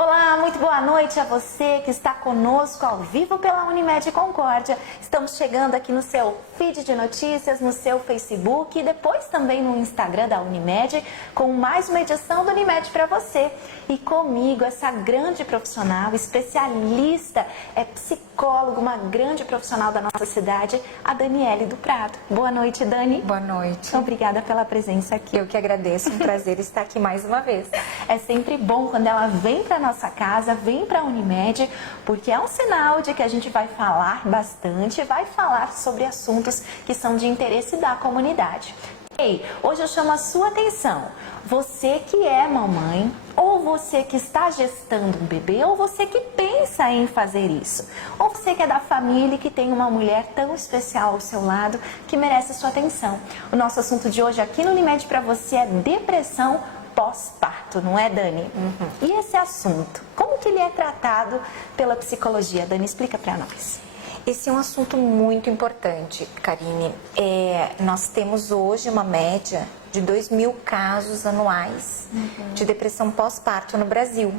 Olá, muito boa noite a você que está conosco ao vivo pela Unimed Concórdia. Estamos chegando aqui no seu feed de notícias, no seu Facebook e depois também no Instagram da Unimed com mais uma edição do Unimed para você. E comigo essa grande profissional, especialista, psicóloga, uma grande profissional da nossa cidade, a Daniele do Prado. Boa noite, Dani. Boa noite. Obrigada pela presença aqui. Eu que agradeço, um prazer estar aqui mais uma vez. É sempre bom quando ela vem para nossa casa, vem para a Unimed, porque é um sinal de que a gente vai falar bastante, vai falar sobre assuntos que são de interesse da comunidade. Ei, hoje eu chamo a sua atenção, você que é mamãe, ou você que está gestando um bebê, ou você que pensa em fazer isso, ou você que é da família e que tem uma mulher tão especial ao seu lado que merece a sua atenção. O nosso assunto de hoje aqui no Unimed para você é depressão pós-parto, não é, Dani? E esse assunto, como que ele é tratado pela psicologia? Dani, explica para nós. Esse é um assunto muito importante, Karine. Nós temos hoje uma média de 2.000 casos anuais de depressão pós-parto no Brasil.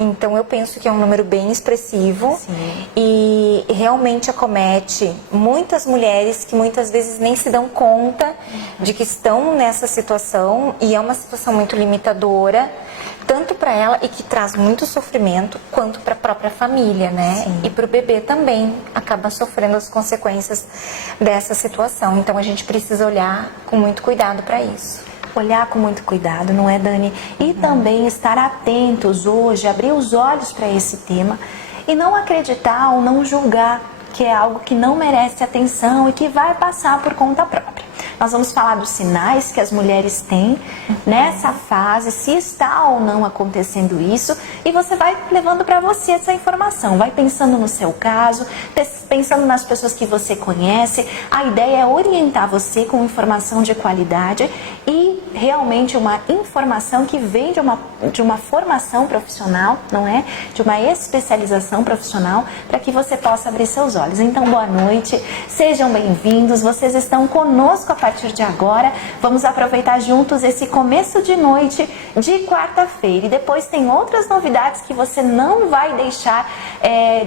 Então, eu penso que é um número bem expressivo. Sim. E realmente acomete muitas mulheres que muitas vezes nem se dão conta de que estão nessa situação, e é uma situação muito limitadora, tanto para ela e que traz muito sofrimento, quanto para a própria família, né? Sim. E para o bebê também, acaba sofrendo as consequências dessa situação. Então, a gente precisa olhar com muito cuidado para isso. Olhar com muito cuidado, não é, Dani? E também estar atentos hoje, abrir os olhos para esse tema e não acreditar ou não julgar que é algo que não merece atenção e que vai passar por conta própria. Nós vamos falar dos sinais que as mulheres têm nessa fase, se está ou não acontecendo isso, e você vai levando para você essa informação, vai pensando no seu caso, pensando nas pessoas que você conhece. A ideia é orientar você com informação de qualidade e realmente uma informação que vem de uma formação profissional, não é? De uma especialização profissional, para que você possa abrir seus olhos. Então, boa noite, sejam bem-vindos, vocês estão conosco a partir de agora. Vamos aproveitar juntos esse começo de noite de quarta-feira, e depois tem outras novidades que você não vai deixar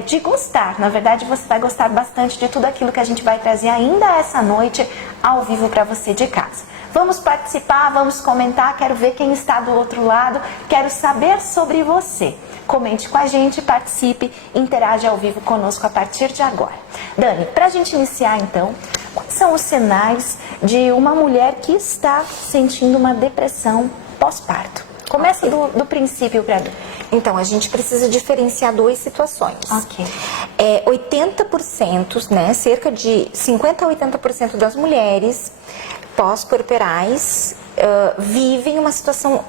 de gostar. Na verdade, você vai gostar bastante de tudo aquilo que a gente vai trazer ainda essa noite ao vivo para você de casa. Vamos participar, vamos comentar, quero ver quem está do outro lado, quero saber sobre você. Comente com a gente, participe, interage ao vivo conosco a partir de agora. Dani, para a gente iniciar então, quais são os sinais de uma mulher que está sentindo uma depressão pós-parto? Começa do princípio para Dani. Então, a gente precisa diferenciar duas situações. Ok. 80%, né, cerca de 50% a 80% das mulheres pós-corporais vivem uma situação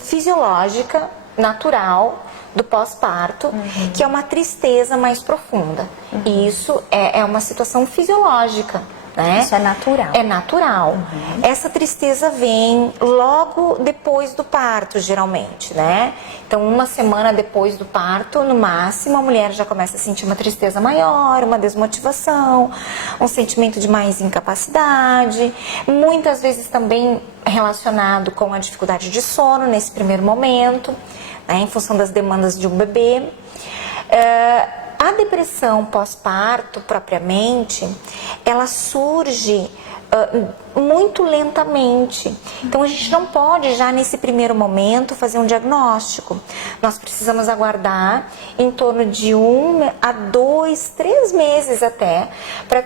fisiológica, natural, do pós-parto, que é uma tristeza mais profunda. E isso é uma situação fisiológica, né? Isso é natural. É natural. Essa tristeza vem logo depois do parto, geralmente, né? Então, uma semana depois do parto, no máximo, a mulher já começa a sentir uma tristeza maior, uma desmotivação, um sentimento de mais incapacidade, muitas vezes também relacionado com a dificuldade de sono nesse primeiro momento, né, em função das demandas de um bebê. A depressão pós-parto, propriamente, ela surge muito lentamente. Então, a gente não pode já nesse primeiro momento fazer um diagnóstico. Nós precisamos aguardar em torno de 1 a 2, 3 meses até, para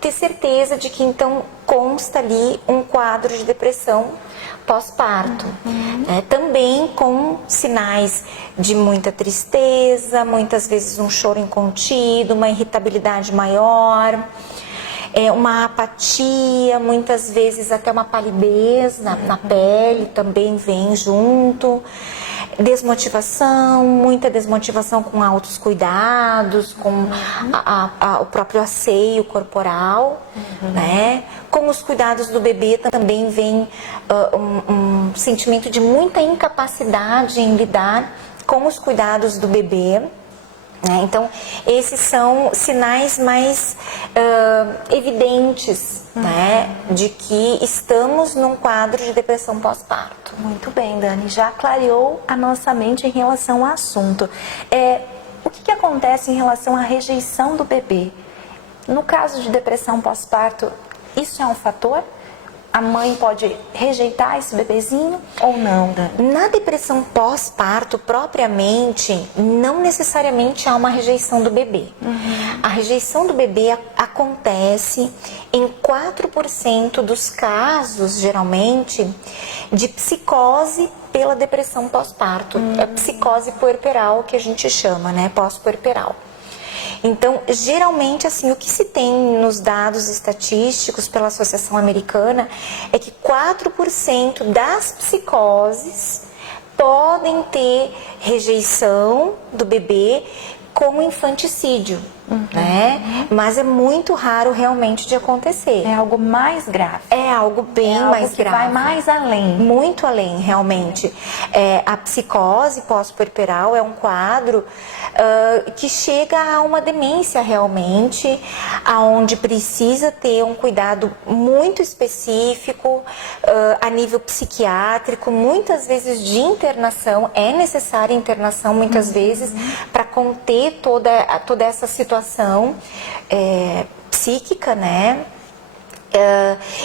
ter certeza de que então consta ali um quadro de depressão pós-parto, também com sinais de muita tristeza, muitas vezes um choro incontido, uma irritabilidade maior, uma apatia, muitas vezes até uma palidez na pele também vem junto, desmotivação, muita desmotivação com altos cuidados, com o próprio asseio corporal, né? Com os cuidados do bebê também vem um sentimento de muita incapacidade em lidar com os cuidados do bebê. né? Então, esses são sinais mais evidentes, né, de que estamos num quadro de depressão pós-parto. Muito bem, Dani, já clareou a nossa mente em relação ao assunto. O que acontece em relação à rejeição do bebê? No caso de depressão pós-parto, isso é um fator? A mãe pode rejeitar esse bebezinho ou não, Dani? Na depressão pós-parto, propriamente, não necessariamente há uma rejeição do bebê. A rejeição do bebê acontece em 4% dos casos, geralmente, de psicose pela depressão pós-parto. É psicose puerperal que a gente chama, né? Pós-puerperal. Então, geralmente, assim, o que se tem nos dados estatísticos pela Associação Americana é que 4% das psicoses podem ter rejeição do bebê como infanticídio, né? Mas é muito raro realmente de acontecer. É algo mais grave. É algo bem mais grave. Vai mais além. Muito além, realmente. A psicose pós-puerperal é um quadro que chega a uma demência realmente, aonde precisa ter um cuidado muito específico a nível psiquiátrico, muitas vezes de internação. É necessária internação muitas vezes para conter toda essa situação psíquica, né?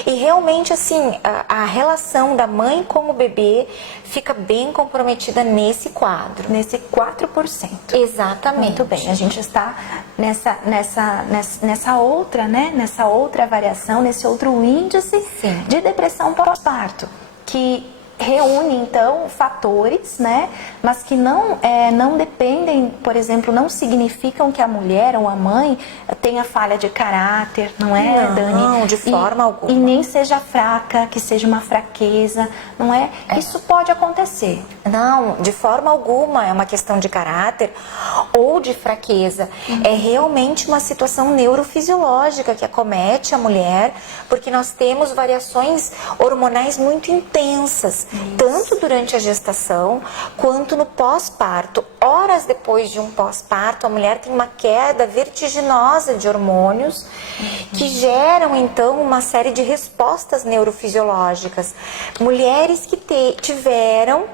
E realmente, assim, a relação da mãe com o bebê fica bem comprometida nesse quadro. Nesse 4%. Exatamente. Muito bem, a gente está nessa outra, né? Nessa outra variação, nesse outro índice de depressão pós-parto, que reúne, então, fatores, né? Mas que não dependem, por exemplo, não significam que a mulher ou a mãe tenha falha de caráter, não é, Dani? Não, de forma alguma. E nem seja fraca, que seja uma fraqueza, não é? Isso pode acontecer. Não, de forma alguma é uma questão de caráter ou de fraqueza. É realmente uma situação neurofisiológica que acomete a mulher, porque nós temos variações hormonais muito intensas. Tanto durante a gestação quanto no pós-parto. Horas depois de um pós-parto, a mulher tem uma queda vertiginosa de hormônios que geram então uma série de respostas neurofisiológicas. Mulheres que tiveram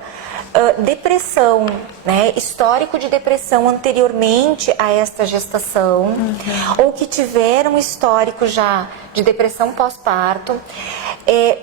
depressão, né, histórico de depressão anteriormente a esta gestação, ou que tiveram histórico já de depressão pós-parto,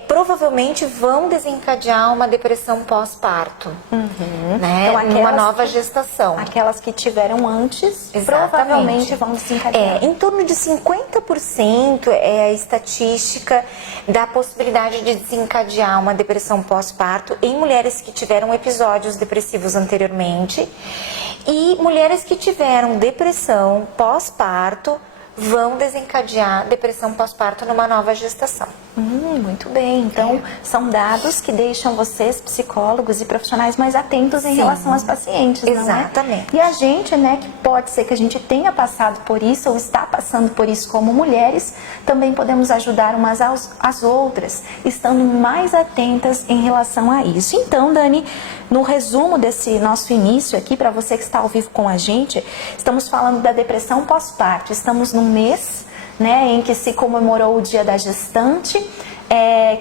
provavelmente vão desencadear uma depressão pós-parto, né, Então, numa nova gestação. Aquelas que tiveram antes, Exatamente. provavelmente vão desencadear. Em torno de 50% é a estatística da possibilidade de desencadear uma depressão pós-parto em mulheres que tiveram episódios depressivos anteriormente, e mulheres que tiveram depressão pós-parto vão desencadear depressão pós-parto numa nova gestação. Muito bem, então são dados que deixam vocês, psicólogos e profissionais, mais atentos em relação às pacientes, não é? Exatamente. E a gente, né, que pode ser que a gente tenha passado por isso ou está passando por isso como mulheres, também podemos ajudar umas às outras, estando mais atentas em relação a isso. Então, Dani, no resumo desse nosso início aqui, para você que está ao vivo com a gente, estamos falando da depressão pós-parto. Estamos num mês, né, em que se comemorou o Dia da Gestante,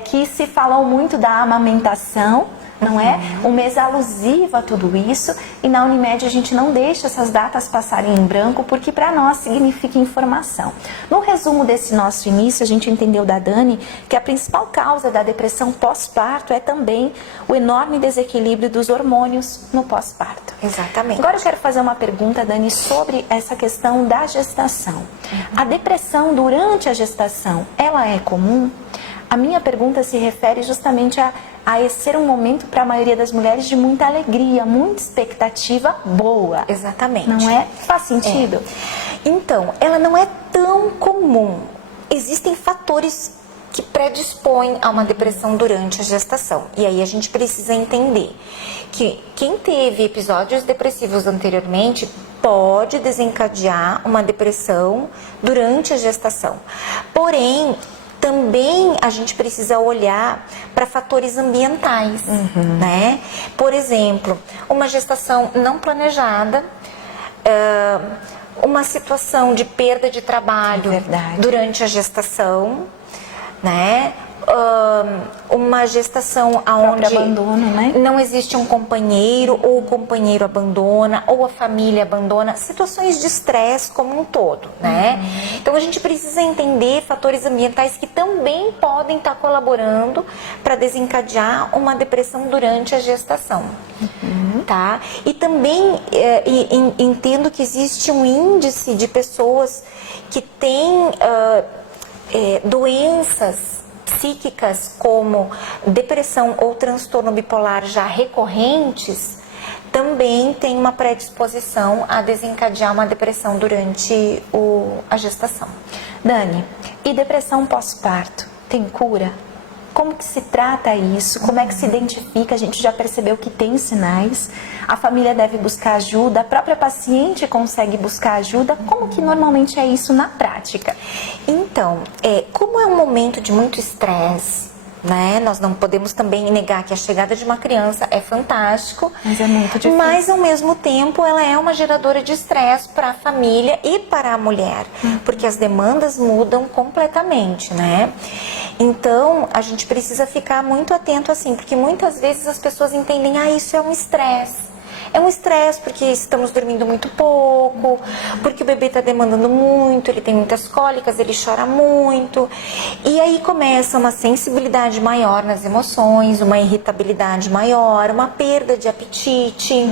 que se falou muito da amamentação, não é? Um mês alusivo a tudo isso, e na Unimed a gente não deixa essas datas passarem em branco, porque para nós significa informação. No resumo desse nosso início, a gente entendeu da Dani que a principal causa da depressão pós-parto é também o enorme desequilíbrio dos hormônios no pós-parto. Exatamente. Agora eu quero fazer uma pergunta, Dani, sobre essa questão da gestação. A depressão durante a gestação, ela é comum? A minha pergunta se refere justamente a esse ser um momento para a maioria das mulheres de muita alegria, muita expectativa boa. Exatamente. Não é? Faz sentido? Então, ela não é tão comum. Existem fatores que predispõem a uma depressão durante a gestação. E aí a gente precisa entender que quem teve episódios depressivos anteriormente pode desencadear uma depressão durante a gestação. Porém, também a gente precisa olhar para fatores ambientais, né? Por exemplo, uma gestação não planejada, uma situação de perda de trabalho durante a gestação, né? Uma gestação onde abandono, né? não existe um companheiro, ou o companheiro abandona, ou a família abandona, situações de estresse como um todo, né? Então a gente precisa entender fatores ambientais que também podem estar colaborando para desencadear uma depressão durante a gestação, tá? E também entendo que existe um índice de pessoas que têm doenças psíquicas como depressão ou transtorno bipolar já recorrentes, também tem uma predisposição a desencadear uma depressão durante a gestação. Dani, e depressão pós-parto tem cura? Como que se trata isso? Como é que se identifica? A gente já percebeu que tem sinais. A família deve buscar ajuda, a própria paciente consegue buscar ajuda. Como que normalmente é isso na prática? Então, como é um momento de muito estresse, né? Nós não podemos também negar que a chegada de uma criança é fantástico, mas é muito difícil. Mas ao mesmo tempo ela é uma geradora de estresse para a família e para a mulher, porque as demandas mudam completamente, né? Então a gente precisa ficar muito atento assim, porque muitas vezes as pessoas entendem, isso é um estresse. É um estresse porque estamos dormindo muito pouco, porque o bebê está demandando muito, ele tem muitas cólicas, ele chora muito. E aí começa uma sensibilidade maior nas emoções, uma irritabilidade maior, uma perda de apetite,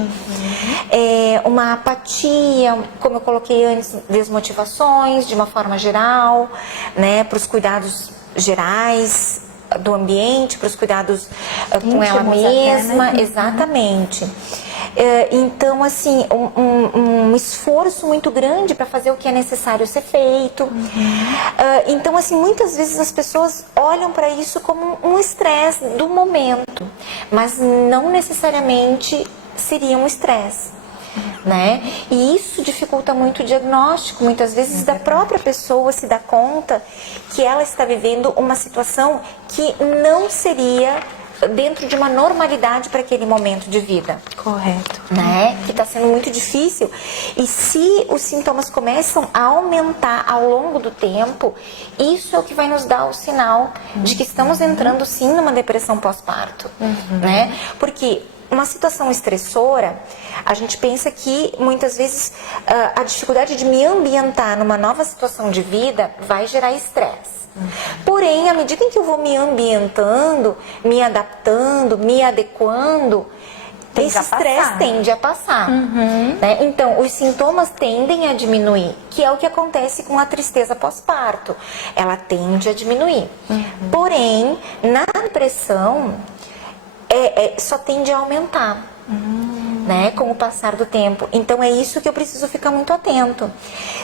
uma apatia, como eu coloquei antes, desmotivações de uma forma geral, né, para os cuidados gerais do ambiente, para os cuidados com ela mesma, até, né? Exatamente. Então, assim, um esforço muito grande para fazer o que é necessário ser feito. Então, assim, muitas vezes as pessoas olham para isso como um estresse do momento, mas não necessariamente seria um estresse, né? E isso dificulta muito o diagnóstico, muitas vezes da própria pessoa se dá conta que ela está vivendo uma situação que não seria dentro de uma normalidade para aquele momento de vida. Correto. Né? Que está sendo muito difícil. E se os sintomas começam a aumentar ao longo do tempo, isso é o que vai nos dar o sinal de que estamos entrando sim numa depressão pós-parto, né? Porque uma situação estressora, a gente pensa que muitas vezes a dificuldade de me ambientar numa nova situação de vida vai gerar estresse. Porém, à medida em que eu vou me ambientando, me adaptando, me adequando, esse estresse tende a passar. Né? Então, os sintomas tendem a diminuir, que é o que acontece com a tristeza pós-parto. Ela tende a diminuir. Porém, na depressão, só tende a aumentar. Né? Com o passar do tempo. Então, é isso que eu preciso ficar muito atento.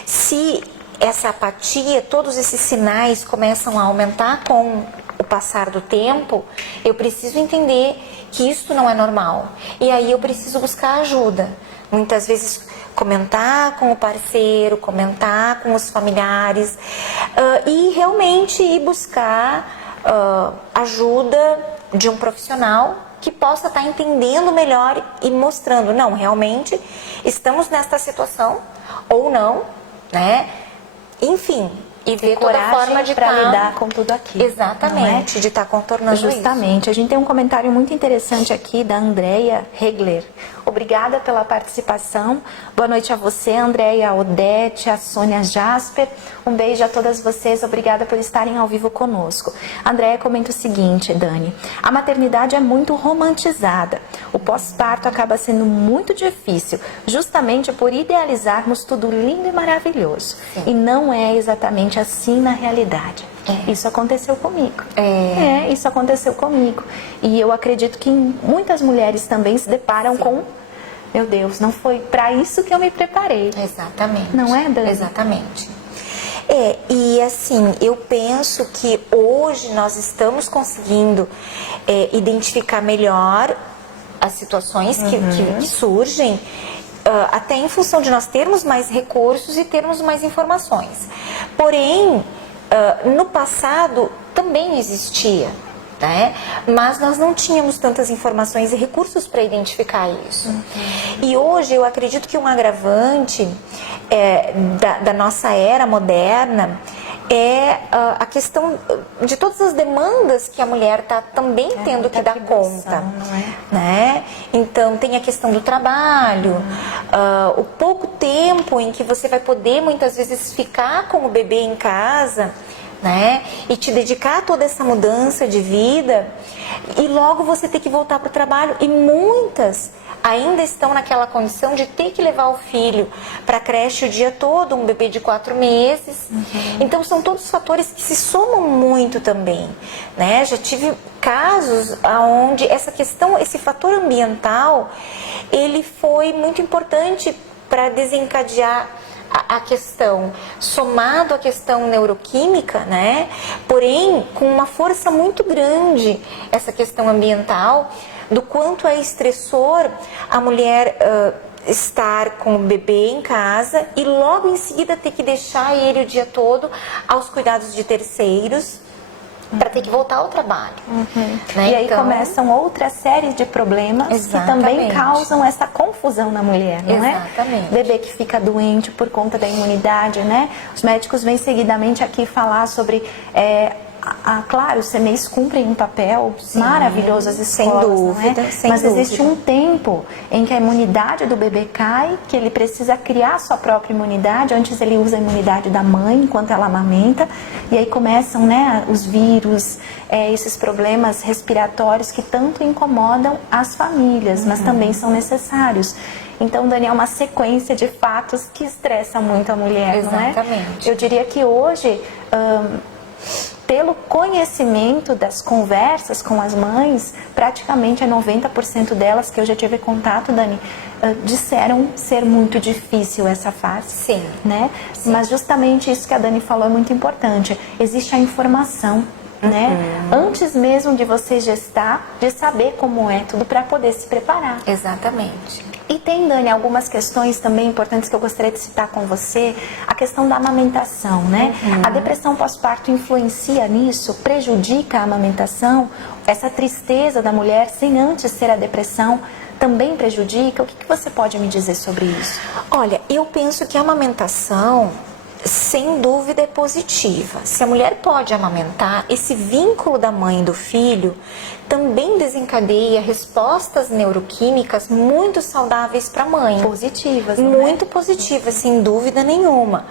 Se essa apatia, todos esses sinais começam a aumentar com o passar do tempo, eu preciso entender que isso não é normal. E aí eu preciso buscar ajuda. Muitas vezes comentar com o parceiro, comentar com os familiares e realmente ir buscar ajuda de um profissional que possa estar entendendo melhor e mostrando, não, realmente estamos nesta situação ou não, né? Enfim, e ver toda a forma de lidar com tudo aquilo. Exatamente, de estar contornando justamente. isso. A gente tem um comentário muito interessante aqui da Andréia Regler. Obrigada pela participação. Boa noite a você, Andréia, a Odete, a Sônia Jasper. Um beijo a todas vocês. Obrigada por estarem ao vivo conosco. A Andréia comenta o seguinte, Dani. A maternidade é muito romantizada. O pós-parto acaba sendo muito difícil, justamente por idealizarmos tudo lindo e maravilhoso. Sim. E não é exatamente assim na realidade. Isso aconteceu comigo. Isso aconteceu comigo. E eu acredito que muitas mulheres também se deparam com, meu Deus, não foi para isso que eu me preparei. Exatamente. Não é, Dani? Exatamente. E assim, eu penso que hoje nós estamos conseguindo identificar melhor as situações que surgem, até em função de nós termos mais recursos e termos mais informações. Porém, no passado também existia né? Mas nós não tínhamos tantas informações e recursos para identificar isso. E hoje eu acredito que um agravante da nossa era moderna é a questão de todas as demandas que a mulher está também tendo que dar conta, né? Então tem a questão do trabalho, o pouco tempo em que você vai poder muitas vezes ficar com o bebê em casa, né? E te dedicar a toda essa mudança de vida e logo você ter que voltar para o trabalho, e muitas ainda estão naquela condição de ter que levar o filho para a creche o dia todo, um bebê de 4 meses. Então são todos fatores que se somam muito também, né? Já tive casos onde essa questão, esse fator ambiental, ele foi muito importante para desencadear a questão, somado à questão neuroquímica, né? Porém, com uma força muito grande, essa questão ambiental, do quanto é estressor a mulher estar com o bebê em casa e logo em seguida ter que deixar ele o dia todo aos cuidados de terceiros, para ter que voltar ao trabalho. Né? E aí então, começam outra série de problemas que também causam essa confusão na mulher, não é? Bebê que fica doente por conta da imunidade, né? Os médicos vêm seguidamente aqui falar sobre... claro, os CMEs cumprem um papel maravilhoso, as escolas, sem dúvida, não é? Mas existe um tempo em que a imunidade do bebê cai, que ele precisa criar sua própria imunidade. Antes ele usa a imunidade da mãe enquanto ela amamenta, e aí começam, né, os vírus, esses problemas respiratórios que tanto incomodam as famílias, mas também são necessários. Então, Dani, é uma sequência de fatos que estressa muito a mulher, não é? Eu diria que hoje... pelo conhecimento das conversas com as mães, praticamente 90% delas que eu já tive contato, Dani, disseram ser muito difícil essa fase. Sim. Né? Sim. Mas justamente isso que a Dani falou é muito importante. Existe a informação, né? Antes mesmo de você gestar, de saber como é tudo para poder se preparar. Exatamente. E tem, Dani, algumas questões também importantes que eu gostaria de citar com você. A questão da amamentação, né? A depressão pós-parto influencia nisso? Prejudica a amamentação? Essa tristeza da mulher, sem antes ser a depressão, também prejudica? O que você pode me dizer sobre isso? Olha, eu penso que a amamentação, sem dúvida, é positiva. Se a mulher pode amamentar, esse vínculo da mãe e do filho também desencadeia respostas neuroquímicas muito saudáveis para a mãe. Positivas, muito positivas, sem dúvida nenhuma.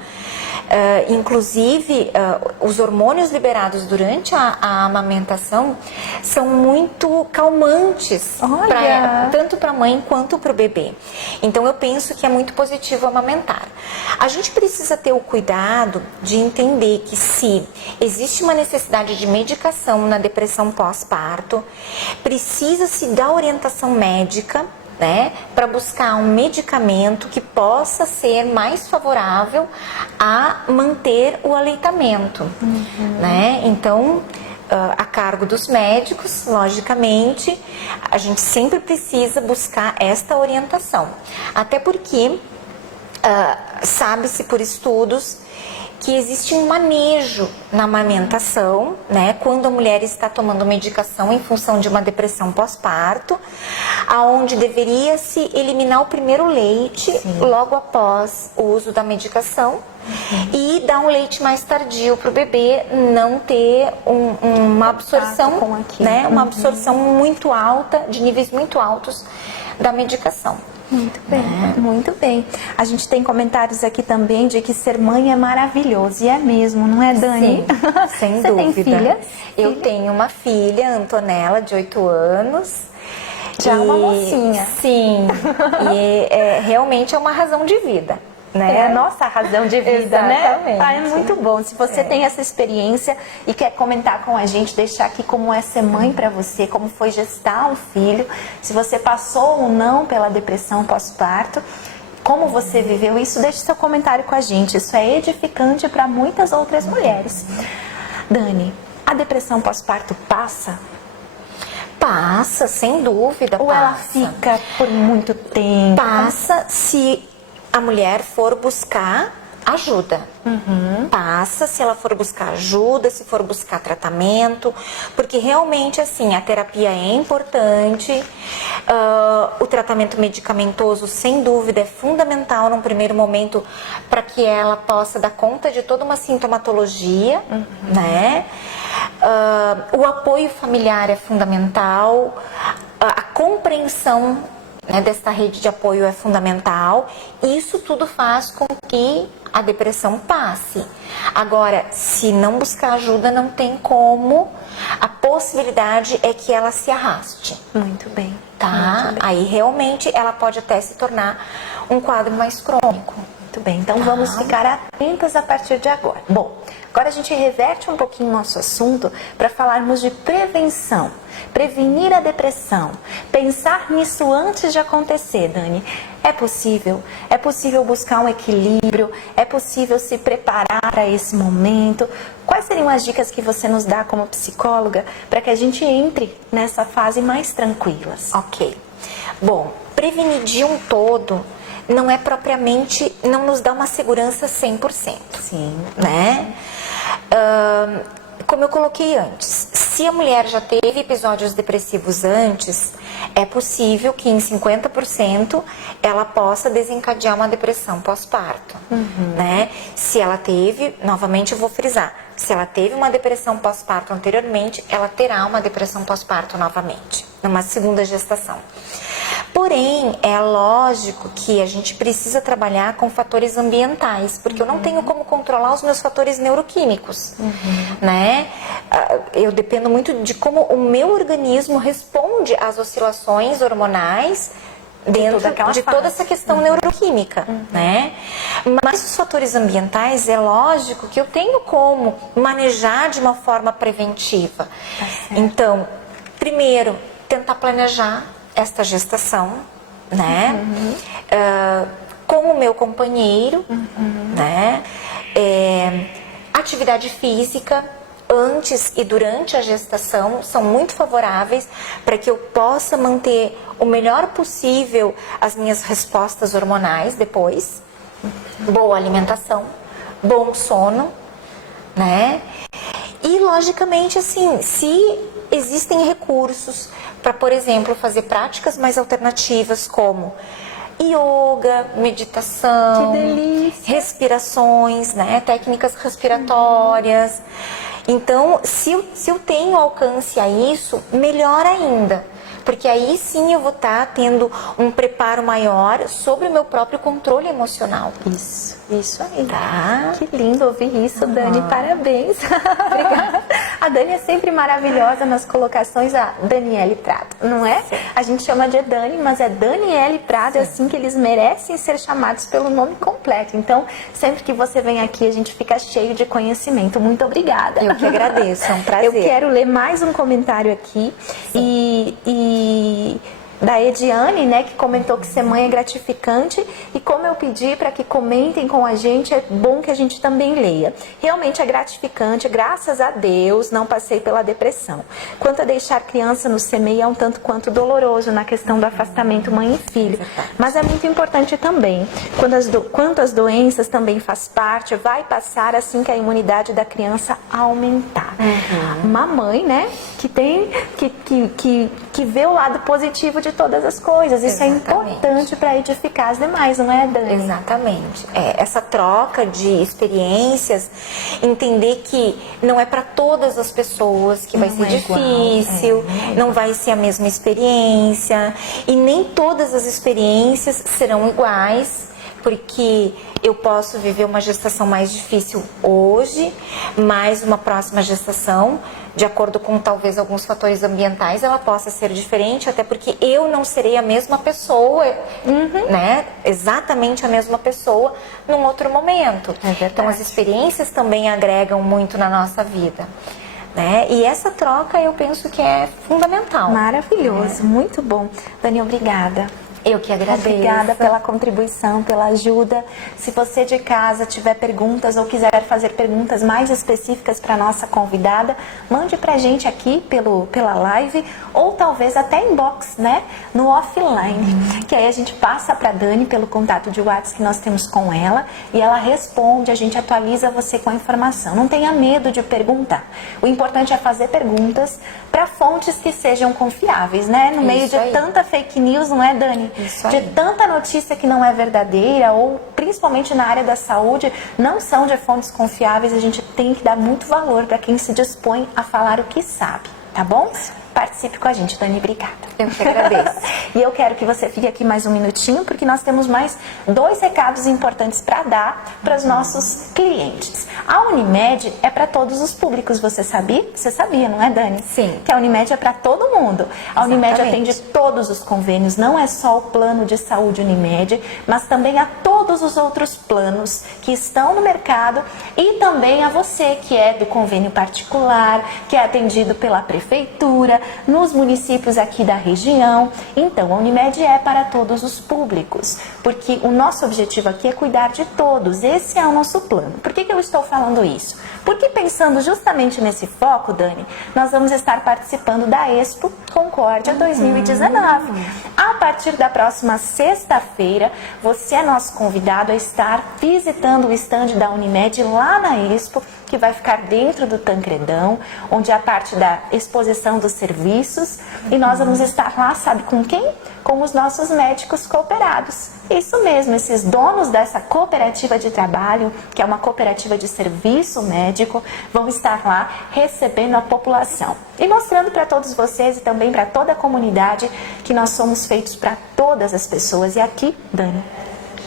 Inclusive, os hormônios liberados durante a amamentação são muito calmantes, tanto para a mãe quanto para o bebê. Então, eu penso que é muito positivo amamentar. A gente precisa ter o cuidado de entender que se existe uma necessidade de medicação na depressão pós-parto, precisa-se dar orientação médica, né, para buscar um medicamento que possa ser mais favorável a manter o aleitamento, né? Então, a cargo dos médicos, logicamente, a gente sempre precisa buscar esta orientação. Até porque sabe-se por estudos que existe um manejo na amamentação, né, quando a mulher está tomando medicação em função de uma depressão pós-parto, aonde deveria se eliminar o primeiro leite logo após o uso da medicação e dar um leite mais tardio para o bebê não ter uma absorção, né, uma absorção muito alta, de níveis muito altos da medicação. Muito bem, muito bem. A gente tem comentários aqui também de que ser mãe é maravilhoso. E é mesmo, não é, Dani? Sim, sem dúvida. Você tem filhas? Eu tenho uma filha, Antonella, de 8 anos. Já uma mocinha. Sim, e realmente é uma razão de vida. Né? É a nossa razão de vida, né? Ah, é muito bom. Se você tem essa experiência e quer comentar com a gente, deixar aqui como é ser mãe para você, como foi gestar um filho, se você passou ou não pela depressão pós-parto, como você viveu isso, deixe seu comentário com a gente. Isso é edificante para muitas outras mulheres. Dani, a depressão pós-parto passa? Passa, sem dúvida. Ou ela fica por muito tempo? Passa se a mulher for buscar ajuda. Passa, se ela for buscar ajuda, se for buscar tratamento, porque realmente, assim, a terapia é importante, o tratamento medicamentoso, sem dúvida, é fundamental num primeiro momento para que ela possa dar conta de toda uma sintomatologia, né? O apoio familiar é fundamental, a compreensão, né, desta rede de apoio é fundamental. Isso tudo faz com que a depressão passe. Agora, se não buscar ajuda, não tem como. A possibilidade é que ela se arraste. Muito bem. Tá? Muito bem. Aí realmente ela pode até se tornar um quadro mais crônico. Muito bem, então vamos ficar atentas a partir de agora. Bom, agora a gente reverte um pouquinho o nosso assunto para falarmos de prevenção. Prevenir a depressão. Pensar nisso antes de acontecer, Dani. É possível? É possível buscar um equilíbrio? É possível se preparar para esse momento? Quais seriam as dicas que você nos dá como psicóloga para que a gente entre nessa fase mais tranquilas? Ok. Bom, prevenir de um todo não é propriamente, não nos dá uma segurança 100%. Sim. Né? Como eu coloquei antes, se a mulher já teve episódios depressivos antes, é possível que em 50% ela possa desencadear uma depressão pós-parto. Né? Se ela teve, novamente eu vou frisar, se ela teve uma depressão pós-parto anteriormente, ela terá uma depressão pós-parto novamente, numa segunda gestação. Porém, é lógico que a gente precisa trabalhar com fatores ambientais, porque eu não tenho como controlar os meus fatores neuroquímicos, né? Eu dependo muito de como o meu organismo responde às oscilações hormonais dentro de toda essa questão neuroquímica, né? Mas os fatores ambientais, é lógico que eu tenho como manejar de uma forma preventiva. Então, primeiro, tentar planejar esta gestação, né? Com o meu companheiro, né? Atividade física antes e durante a gestação são muito favoráveis para que eu possa manter o melhor possível as minhas respostas hormonais depois. Boa alimentação, bom sono, né? E logicamente, assim, se existem recursos para, por exemplo, fazer práticas mais alternativas como yoga, meditação, respirações, né? Técnicas respiratórias. Então, se eu tenho alcance a isso, melhor ainda. Porque aí sim eu vou estar tendo um preparo maior sobre o meu próprio controle emocional. Isso aí. Tá? Que lindo ouvir isso, Dani. Parabéns. Obrigada. A Dani é sempre maravilhosa nas colocações, a Daniele Prado, não é? Sim. A gente chama de Dani, mas é Daniele Prado, é assim que eles merecem ser chamados pelo nome completo. Então, sempre que você vem aqui, a gente fica cheio de conhecimento. Muito obrigada. Eu que agradeço, é um prazer. Eu quero ler mais um comentário aqui e da Ediane, né, que comentou que ser mãe é gratificante, e como eu pedi para que comentem com a gente, é bom que a gente também leia. Realmente é gratificante, graças a Deus não passei pela depressão. Quanto a deixar criança no CMEI é um tanto quanto doloroso na questão do afastamento mãe e filho, mas é muito importante também. Quanto as doenças também faz parte, vai passar assim que a imunidade da criança aumentar. Uma mãe, né, que vê o lado positivo de todas as coisas. Isso é importante para edificar as demais, não é, Dani? Exatamente. Essa troca de experiências, entender que não é para todas as pessoas que vai ser difícil, não vai ser a mesma experiência, e nem todas as experiências serão iguais, porque eu posso viver uma gestação mais difícil hoje, mas uma próxima gestação, de acordo com talvez alguns fatores ambientais, ela possa ser diferente, até porque eu não serei a mesma pessoa, né? Exatamente a mesma pessoa num outro momento. Então as experiências também agregam muito na nossa vida, né? E essa troca eu penso que é fundamental. Maravilhoso, muito bom. Dani, obrigada. Eu que agradeço. Obrigada pela contribuição, pela ajuda. Se você de casa tiver perguntas ou quiser fazer perguntas mais específicas para nossa convidada, mande pra gente aqui pela live ou talvez até inbox, né? No offline. Que aí a gente passa pra Dani pelo contato de WhatsApp que nós temos com ela e ela responde, a gente atualiza você com a informação. Não tenha medo de perguntar. O importante é fazer perguntas para fontes que sejam confiáveis, né? No meio de tanta fake news, não é, Dani? De tanta notícia que não é verdadeira ou principalmente na área da saúde não são de fontes confiáveis, a gente tem que dar muito valor para quem se dispõe a falar o que sabe, tá bom? Participe com a gente, Dani, obrigada. Eu que agradeço. E eu quero que você fique aqui mais um minutinho, porque nós temos mais 2 recados importantes para dar para os nossos clientes. A Unimed é para todos os públicos, você sabia? Você sabia, não é, Dani? Sim. Que a Unimed é para todo mundo. A Unimed atende todos os convênios, não é só o plano de saúde Unimed, mas também a todos os outros planos que estão no mercado e também a você que é do convênio particular, que é atendido pela prefeitura, nos municípios aqui da região. Então, a Unimed é para todos os públicos, porque o nosso objetivo aqui é cuidar de todos. Esse é o nosso plano. Por que eu estou falando isso? Porque pensando justamente nesse foco, Dani, nós vamos estar participando da Expo Concórdia 2019. A partir da próxima sexta-feira, você é nosso convidado a estar visitando o estande da Unimed lá na Expo, que vai ficar dentro do Tancredão, onde é a parte da exposição dos serviços. E nós vamos estar lá, sabe com quem? Com os nossos médicos cooperados. Isso mesmo, esses donos dessa cooperativa de trabalho, que é uma cooperativa de serviço médico, vão estar lá recebendo a população. E mostrando para todos vocês e também para toda a comunidade que nós somos feitos para todas as pessoas. E aqui, Dani,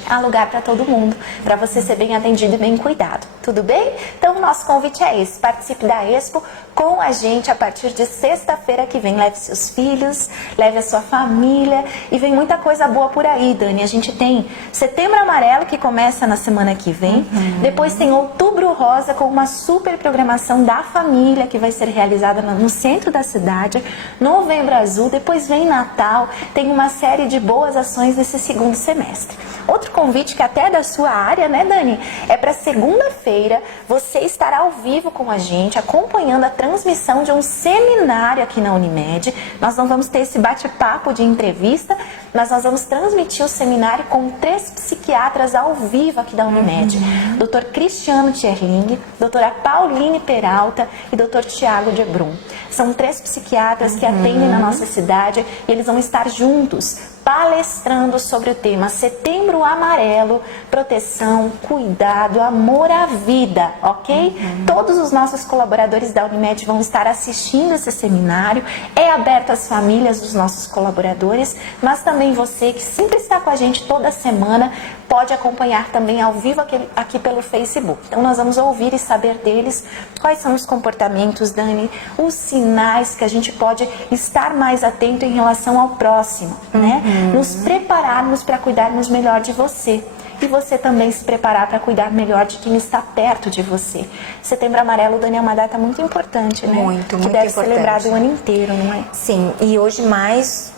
há lugar para todo mundo, para você ser bem atendido e bem cuidado. Tudo bem? Então o nosso convite é esse, participe da Expo com a gente a partir de sexta-feira que vem. Leve seus filhos, leve a sua família e vem muita coisa boa por aí, Dani. A gente tem Setembro Amarelo, que começa na semana que vem, depois tem Outubro Rosa, com uma super programação da família que vai ser realizada no centro da cidade, Novembro Azul, depois vem Natal, tem uma série de boas ações nesse segundo semestre. Outro convite que até é da sua área, né, Dani? É para segunda-feira você estar ao vivo com a gente, acompanhando a transmissão de um seminário aqui na Unimed. Nós não vamos ter esse bate-papo de entrevista, mas nós vamos transmitir o seminário com 3 psiquiatras ao vivo aqui da Unimed. Dr. Cristiano Tierling, doutora Pauline Peralta e Dr. Tiago de Brum. São 3 psiquiatras que atendem na nossa cidade e eles vão estar juntos palestrando sobre o tema Setembro Amarelo, proteção, cuidado, amor à vida, ok? Todos os nossos colaboradores da Unimed vão estar assistindo esse seminário. É aberto às famílias dos nossos colaboradores, mas também você que sempre está com a gente toda semana pode acompanhar também ao vivo aqui pelo Facebook. Então nós vamos ouvir e saber deles quais são os comportamentos, Dani, os sinais que a gente pode estar mais atento em relação ao próximo, né? Nos prepararmos para cuidarmos melhor de você. E você também se preparar para cuidar melhor de quem está perto de você. Setembro Amarelo, Dani, é uma data muito importante, né? Muito que deve importante. ser lembrado o ano inteiro, não é? Sim, e hoje mais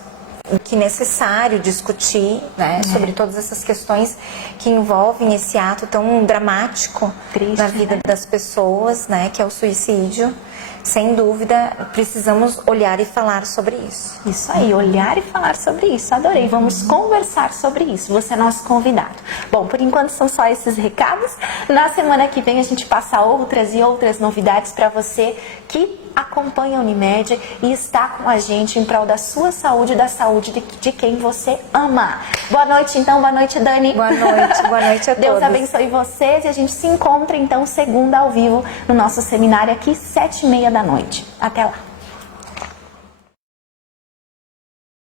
que necessário discutir, né, sobre todas essas questões que envolvem esse ato tão dramático Triste, na vida das pessoas, né, que é o suicídio. Sem dúvida, precisamos olhar e falar sobre isso. Isso aí, olhar e falar sobre isso. Adorei. Vamos conversar sobre isso. Você é nosso convidado. Bom, por enquanto são só esses recados. Na semana que vem a gente passa outras e outras novidades para você que acompanha a Unimed e está com a gente em prol da sua saúde e da saúde de quem você ama. Boa noite, então. Boa noite, Dani. Boa noite a todos. Deus abençoe vocês e a gente se encontra, então, segunda ao vivo no nosso seminário aqui, 7h30 da noite. Até lá.